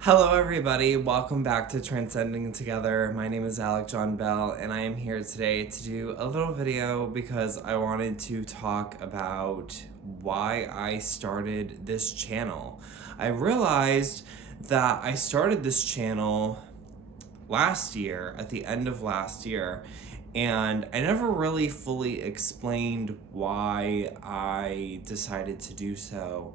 Hello, everybody. Welcome back to Transcending Together. My name is Alec John Bell, and I am here today to do a little video because I wanted to talk about why I started this channel. I realized that I started this channel last year, at the end of last year, and I never really fully explained why I decided to do so.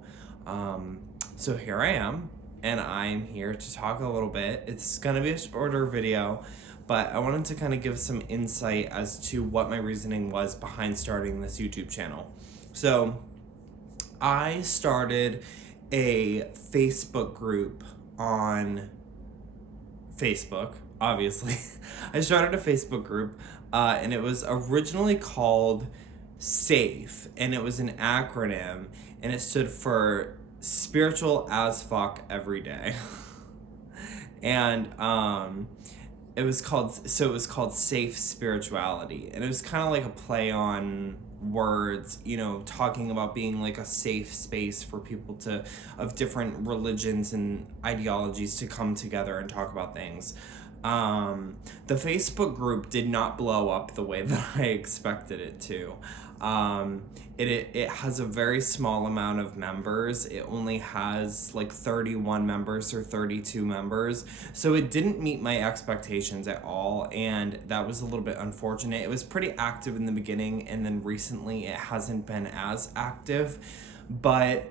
So here I am, and I'm here to talk a little bit. It's gonna be a shorter video, but I wanted to kind of give some insight as to what my reasoning was behind starting this YouTube channel. So I started a Facebook group on Facebook, obviously. I started a Facebook group, and it was originally called SAFE, and it was an acronym, and it stood for Spiritual as Fuck Every Day. And it was called Safe Spirituality, and it was kind of like a play on words, talking about being like a safe space for people of different religions and ideologies to come together and talk about things. The Facebook group did not blow up the way that I expected it to. It has a very small amount of members. It only has like 31 members or 32 members. So it didn't meet my expectations at all, and that was a little bit unfortunate. It was pretty active in the beginning, and then recently it hasn't been as active. But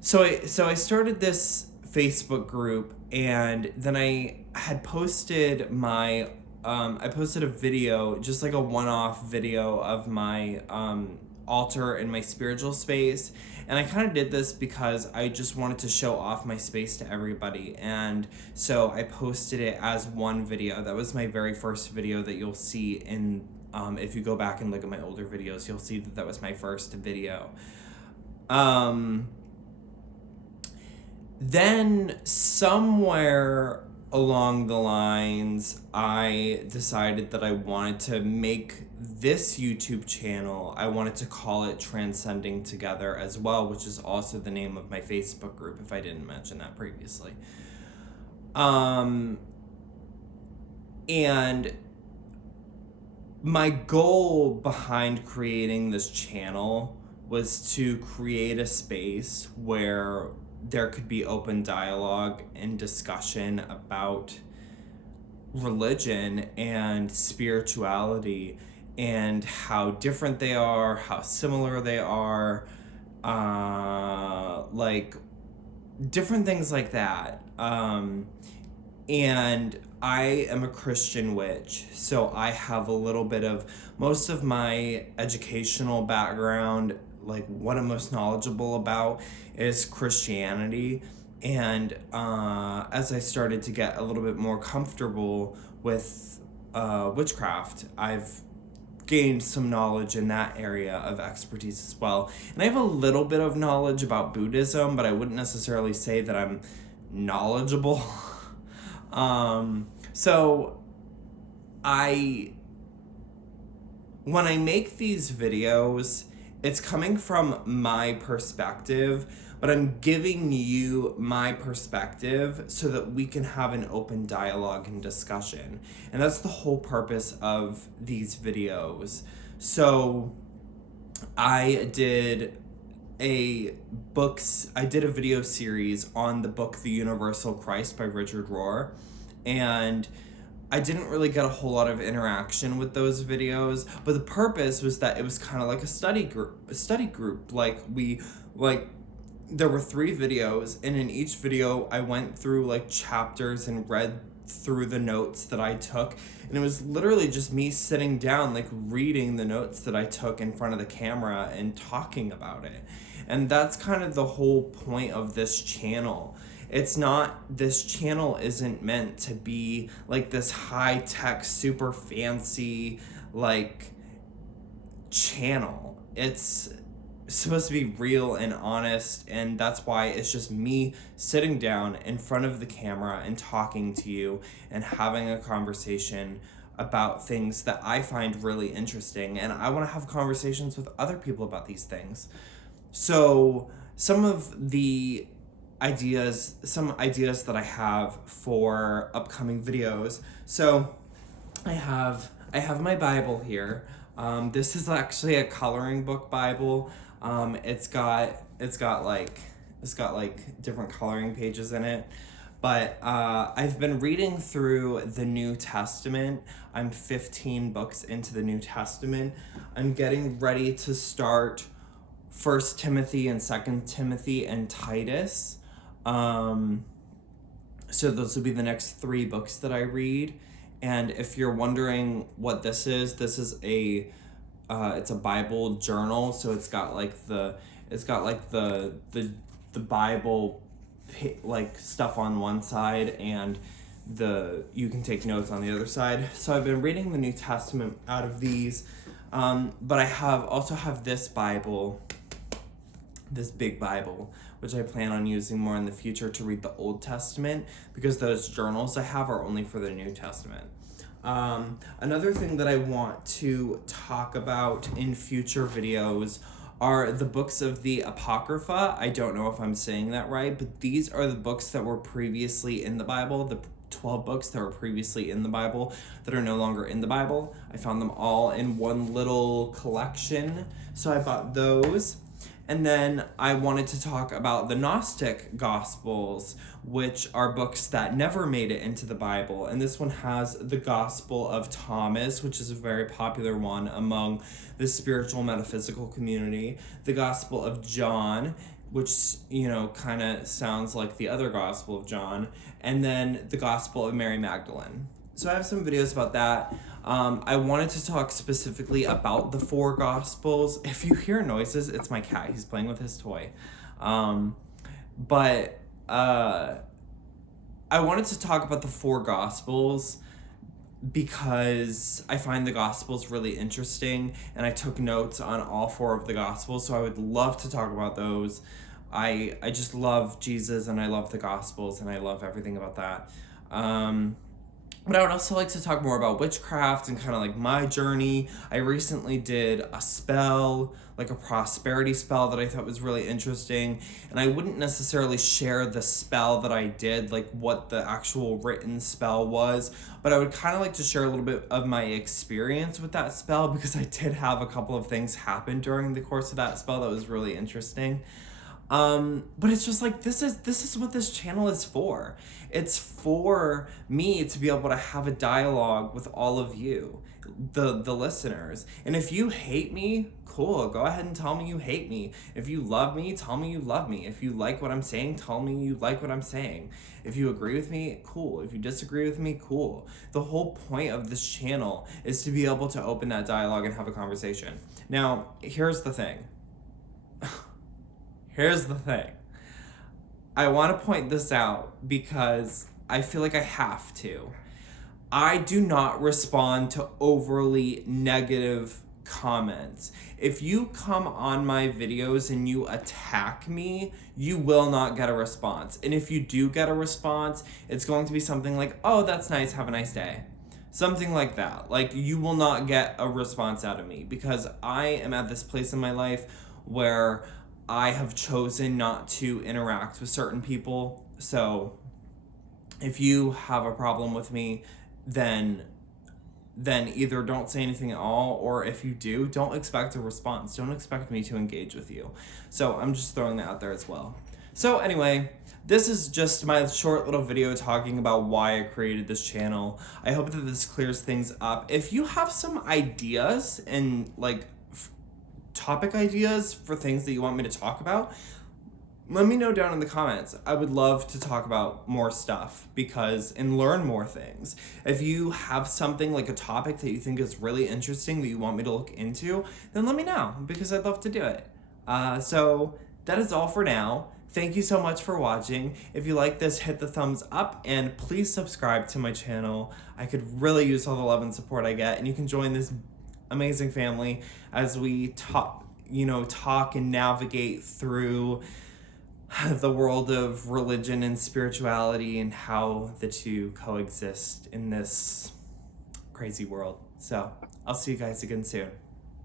so I started this Facebook group, and then I had posted I posted a video, just like a one-off video of my altar in my spiritual space, and I kind of did this because I just wanted to show off my space to everybody, and so I posted it as one video. That was my very first video that you'll see in if you go back and look at my older videos, you'll see that was my first video. Then somewhere along the lines, I decided that I wanted to make this YouTube channel, I wanted to call it Transcending Together as well, which is also the name of my Facebook group, if I didn't mention that previously. And my goal behind creating this channel was to create a space where there could be open dialogue and discussion about religion and spirituality and how different they are, how similar they are, like different things like that. And I am a Christian witch, so I have a little bit of most of my educational background, like what I'm most knowledgeable about is Christianity. And as I started to get a little bit more comfortable with witchcraft, I've gained some knowledge in that area of expertise as well. And I have a little bit of knowledge about Buddhism, but I wouldn't necessarily say that I'm knowledgeable. So when I make these videos, it's coming from my perspective, but I'm giving you my perspective so that we can have an open dialogue and discussion. And that's the whole purpose of these videos. So I did a video series on the book The Universal Christ by Richard Rohr, and I didn't really get a whole lot of interaction with those videos, but the purpose was that it was kind of like a study group. There were 3 videos, and in each video I went through like chapters and read through the notes that I took, and it was literally just me sitting down, like reading the notes that I took in front of the camera and talking about it. And that's kind of the whole point of this channel. This channel isn't meant to be like this high-tech, super fancy, like, channel. It's supposed to be real and honest, and that's why it's just me sitting down in front of the camera and talking to you and having a conversation about things that I find really interesting, and I want to have conversations with other people about these things. So some of the some ideas that I have for upcoming videos. So I have my Bible here. This is actually a coloring book Bible. It's got like different coloring pages in it. But I've been reading through the New Testament. I'm 15 books into the New Testament. I'm getting ready to start 1 Timothy and 2 Timothy and Titus. So those will be the next 3 books that I read. And if you're wondering what this is it's a Bible journal. So it's got like the Bible like stuff on one side, and you can take notes on the other side. So I've been reading the New Testament out of these, but I also have this Bible, this big Bible, which I plan on using more in the future to read the Old Testament, because those journals I have are only for the New Testament. Another thing that I want to talk about in future videos are the books of the Apocrypha. I don't know if I'm saying that right, but these are the books that were previously in the Bible, the 12 books that were previously in the Bible that are no longer in the Bible. I found them all in one little collection, so I bought those. And then I wanted to talk about the Gnostic Gospels, which are books that never made it into the Bible. And this one has the Gospel of Thomas, which is a very popular one among the spiritual metaphysical community. The Gospel of John, which, kind of sounds like the other Gospel of John. And then the Gospel of Mary Magdalene. So I have some videos about that. I wanted to talk specifically about the 4 Gospels. If you hear noises, it's my cat. He's playing with his toy. But I wanted to talk about the 4 Gospels because I find the Gospels really interesting, and I took notes on all 4 of the Gospels, so I would love to talk about those. I just love Jesus, and I love the Gospels, and I love everything about that. But I would also like to talk more about witchcraft and kind of like my journey. I recently did a spell, like a prosperity spell that I thought was really interesting. And I wouldn't necessarily share the spell that I did, like what the actual written spell was. But I would kind of like to share a little bit of my experience with that spell, because I did have a couple of things happen during the course of that spell that was really interesting. But it's just like, this is what this channel is for. It's for me to be able to have a dialogue with all of you, the listeners. And if you hate me, cool, go ahead and tell me you hate me. If you love me, tell me you love me. If you like what I'm saying, tell me you like what I'm saying. If you agree with me, cool. If you disagree with me, cool. The whole point of this channel is to be able to open that dialogue and have a conversation. Now, here's the thing. I want to point this out because I feel like I have to. I do not respond to overly negative comments. If you come on my videos and you attack me, you will not get a response. And if you do get a response, it's going to be something like, "Oh, that's nice, have a nice day." Something like that. Like, you will not get a response out of me, because I am at this place in my life where I have chosen not to interact with certain people. So if you have a problem with me, then either don't say anything at all, or if you do, don't expect a response. Don't expect me to engage with you. So I'm just throwing that out there as well. So anyway, this is just my short little video talking about why I created this channel. I hope that this clears things up. If you have some ideas and like topic ideas for things that you want me to talk about, let me know down in the comments. I would love to talk about more stuff and learn more things. If you have something like a topic that you think is really interesting that you want me to look into, then let me know, because I'd love to do it. So that is all for now. Thank you so much for watching. If you like this, hit the thumbs up, and please subscribe to my channel. I could really use all the love and support I get, and you can join this amazing family as we talk and navigate through the world of religion and spirituality and how the two coexist in this crazy world. So I'll see you guys again soon.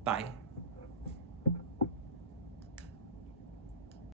Bye.